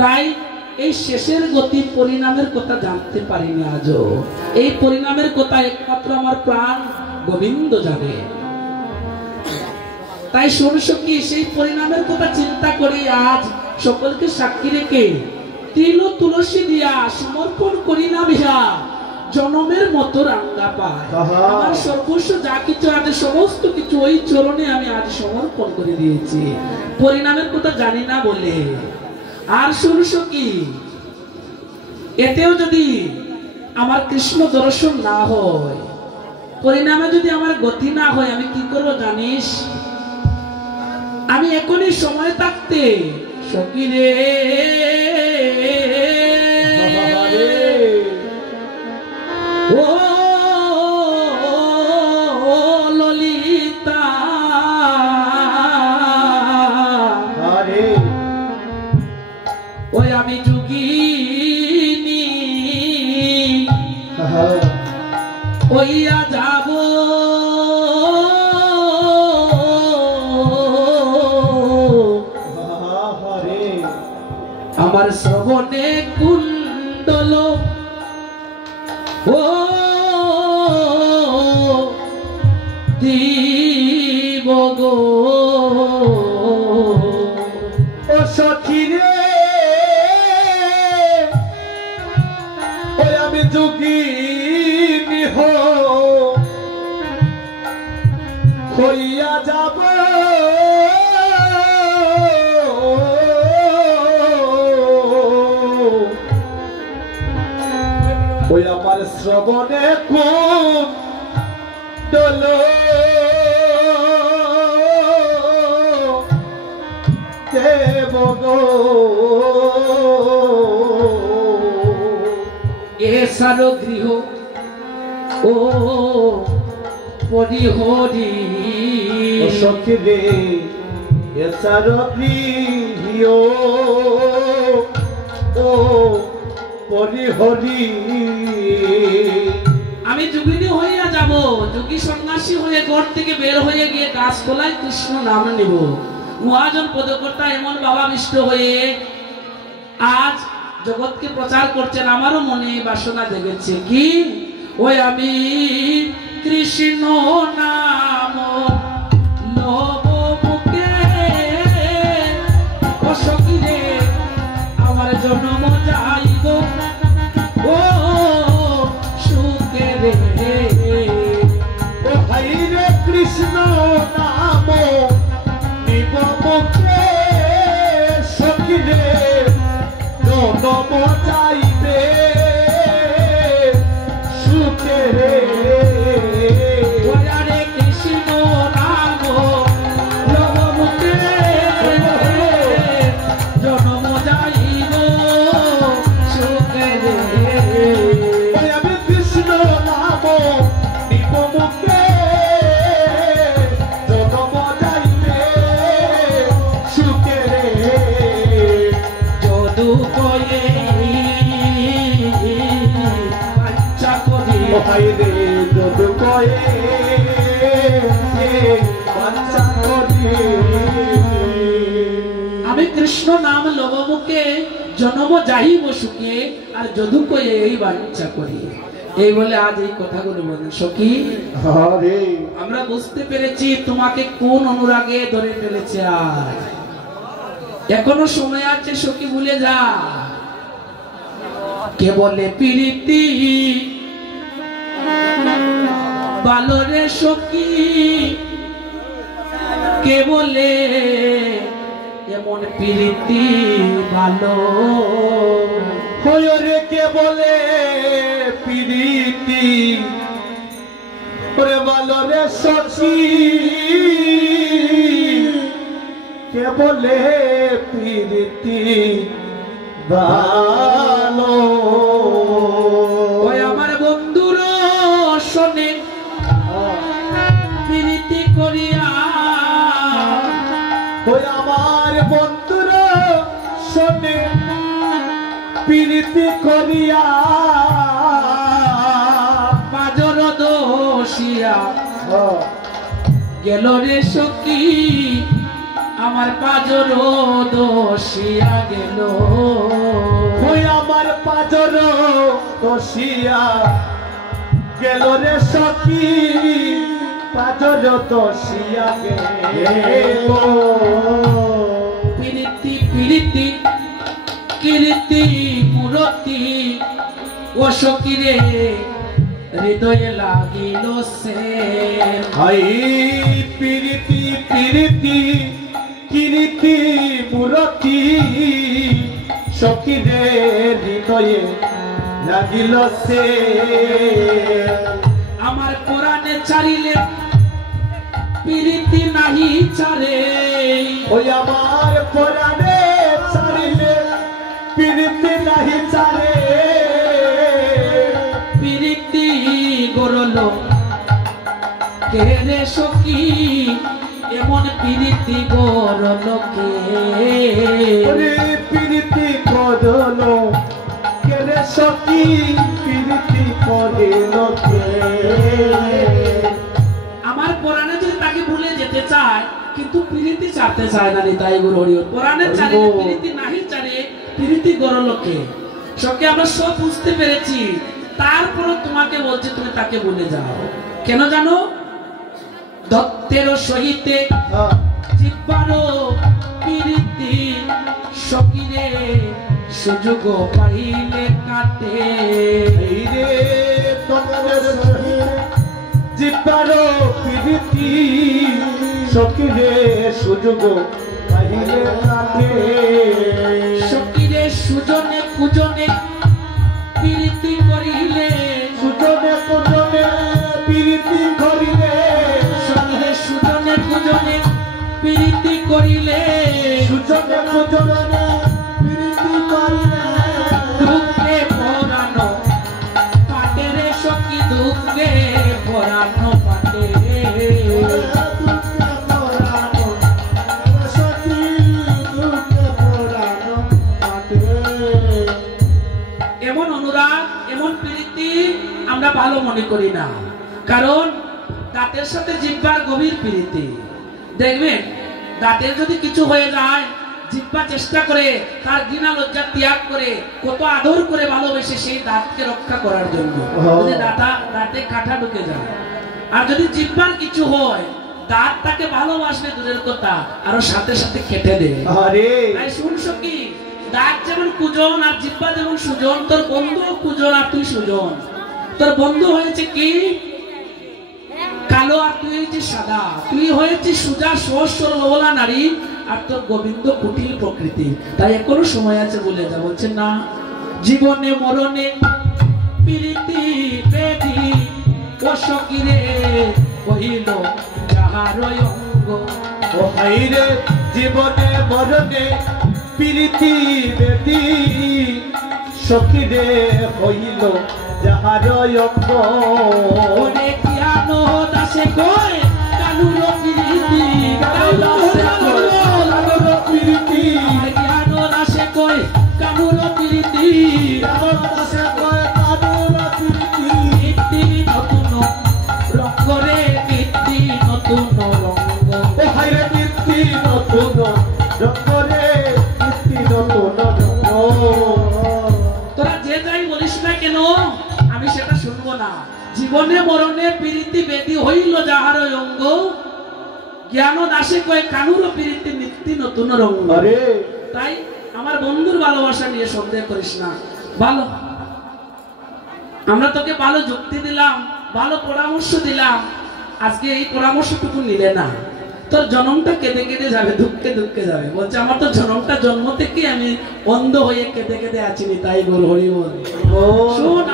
তাই এই শেষের গতি পরিণামের কথা জানতে পারিনি আজও। এই পরিণামের কথা একমাত্র আমার প্রাণ গোবিন্দ জানে। তাই সরস্বতী সেই পরিণামের কথা চিন্তা করে আজ সকলকে সাক্ষী রেখে তিল তুলসী দিয়া সমর্পণ করি না বিহা জনমের মতো রাঙ্গা পায়। আমার সর্বস্ব যা কিছু আছে সমস্ত কিছু ওই চরণে আমি আজ সমর্পণ করে দিয়েছি, পরিণামের কথা জানি না বলে। আর সরস্বতী এতেও যদি আমার কৃষ্ণ দর্শন না হয়, পরিণামে যদি আমার গতি না হয়, আমি কি করবো জানিস? আমি এখনই সময় থাকতে সখী রে ও ললিতা ওই আমি যোগিনী ওইয়া যাব আমার শ্রবণে কুণ্ডল ও দিব গো ও সখী রে ওই আমি যোগিনী হইয়া যাব ওই আমার শ্রবণে কুণ্ডল দেব গো এসার গৃহ ও পরিহরি সখী রে এসার গৃহ ও পরিহরি আমি যোগিনী হইয়া যাব, যোগী সন্ন্যাসী হয়ে ঘর থেকে বের হয়ে গিয়ে গাছতলায় কৃষ্ণ নাম নিব। মহাজন পদকর্তা এমন বাবা বিষ্ট হয়ে আজ জগৎকে প্রচার করছেন। আমারও মনে বাসনা জেগেছে কি ওই আমি কৃষ্ণ নাম লব মুখে ও সখী রে আমার জন্ম যাইব ও সুখে রে ও ভাই রে কৃষ্ণ নাম নিব মুখে সখী রে জন্ম যাইবে সুখে রে ওরে কৃষ্ণ নাম লব মুখে জন্ম যাইব সুখে রে আমি কৃষ্ণ নাম নিব মুখে জন্ম যাইবে সুখে রে যদু কয়ে বাচ্চা করি ভাই রে যদু কয়ে বাচ্চা করি আমি কৃষ্ণ নাম লব মুখে জন্ম যাইব সুখে আর যদু কয়ে এই বাচ্চা করি। এই বলে আজ এই কথাগুলো বলেন সখী। হরে আমরা বুঝতে পেরেছি তোমাকে কোন অনুরাগে ধরে ফেলেছে। আর এখনো সময় আছে সখী, ভুলে যা। কে বলে প্রীতি ভালো রে সখী, কে বলে এমন প্রীতি ভালো হয় রে কে বলে প্রীতি ওরে ভালো রে সখী, কে বলে প্রীতি ভালো। ওই আমার বন্ধুর শোনে প্রীতি করিয়া, ওই আমার বন্ধুর শোনে প্রীতি করিয়া বাজর দোষিয়া গেল রে সখী আমার পাজর দোষিয়া গেল, ওই আমার পাজর দোষিয়া গেল রে সখী, পাজর দোষিয়া গেল। প্রীতি প্রীতি কীর্তি মূরতি ও সখীরে হৃদয়ে লাগিল সে। হাই প্রীতি প্রীতি কীর্তি মূরতি সখীরে হৃদয়ে লাগিল সে। আমার কোরআনে চারিলে প্রীতি নাহি চারে, ওই আমার পরাণে চারিলে প্রীতি নাহি চারে। প্রীতি গরল কে রে সখী, এমন প্রীতি গরল কে। ওরে প্রীতি করল কে রে সখী, প্রীতি করল কে। আমার কোরআনে যদি তাকে ভুলে যেতে চায়, কিন্তু প্রীতি চাইতে চায় না, তাই গুরু হরি। কোরআনে চারিলে প্রীতি নাহি চারে, প্রীতি গরল কে। সখী আমরা সব বুঝতে পেরেছি, তারপরও তোমাকে বলছি তুমি তাকে ভুলে যাও। কেন জানো? দত্তের সহিতে জিহ্বারো প্রীতি সখীরে সুযোগ পাইলে কাটে। এই রে তোমাদের জিব্বারো প্রীতি সখীরে সুযোগ পাইলে কাটে। সখীরে সুজনে কুজনে প্রীতি করিলে, সুজনে কুজনে প্রীতি করিলে। সখীরে সুজনে কুজনে প্রীতি করিলে, সুজনে কুজনে প্রীতি করিলে। দুঃখে পরানো পাটে রে সখী, দুঃখে পরানো পাটে। এমন অনুরাগ, এমন প্রীতি আমরা ভালো মনে করি না, কারণ দাঁতের সাথে জিহ্বার গভীর প্রীতি। দেখবেন দাঁতের যদি কিছু হয়ে যায়, জিহ্বা চেষ্টা করে তার ঘৃণা লজ্জা ত্যাগ করে কত আদর করে ভালোবেসে সেই দাঁতকে রক্ষা করার জন্য। যদি দাঁতে কাঁটা ঢুকে যায়, আর যদি জিহ্বার কিছু হয়, দাঁত তাকে ভালোবাসবে দূরের কথা, আরো সাথে সাথে কেটে দেবে। তাই শুন সখী, দাঁত যেমন কুজন আর জিহ্বা যেমন সুজন, তোর বন্ধু কুজন আর তুই সুজন। তোর বন্ধু হয়েছে কি কালো আর তুই হয়েছিস সাদা, তুই হয়েছিস সুজা সহজ সরলা নারী, আর তোর গোবিন্দ কুটিল প্রকৃতি। তাই এখনো সময় আছে বলে যা। বলছে না, জীবনে মরণে প্রীতি বেদি ও সখীরে কহিল যাহার অঙ্গ। ও হাইরে জীবনে মরণে প্রীতি বেদি সখীরে হইল যাহার অঙ্গ। ওরে জ্ঞান দাসে কয় কানুর প্রীতি, প্রীতি জ্ঞান দাসে কয় কানুর প্রীতি। কীর্তি নতুন রঙ্গ রে, কীর্তি নতুন রঙ্গ। ও হাইরে কীর্তি নতুন রঙ্গ রে, কীর্তি নতুন রঙ্গ। তোরা যে যাই বলিস না কেন, আমি সেটা শুনবো না। জীবনে মরণে প্রীতি বেদি হইল যাহার অঙ্গ, জ্ঞান দাসে কয় কানুর প্রীতি নিত্য নতুন রঙ্গ। তাই আমার বন্ধুর ভালোবাসা নিয়ে সন্দেহ করিস না। ভালো, আমরা তোকে ভালো যুক্তি দিলাম, ভালো পরামর্শ দিলাম, আজকে এই পরামর্শটুকু নিলে না, তোর জন্মটা কেঁদে কেঁদে যাবে, দুঃখে দুঃখে যাবে। বলছে আমার তো জন্মটা জন্ম থেকে আমি অন্ধ হয়ে কেঁদে কেঁদে আছি, তাই বল হরি বল। শোন।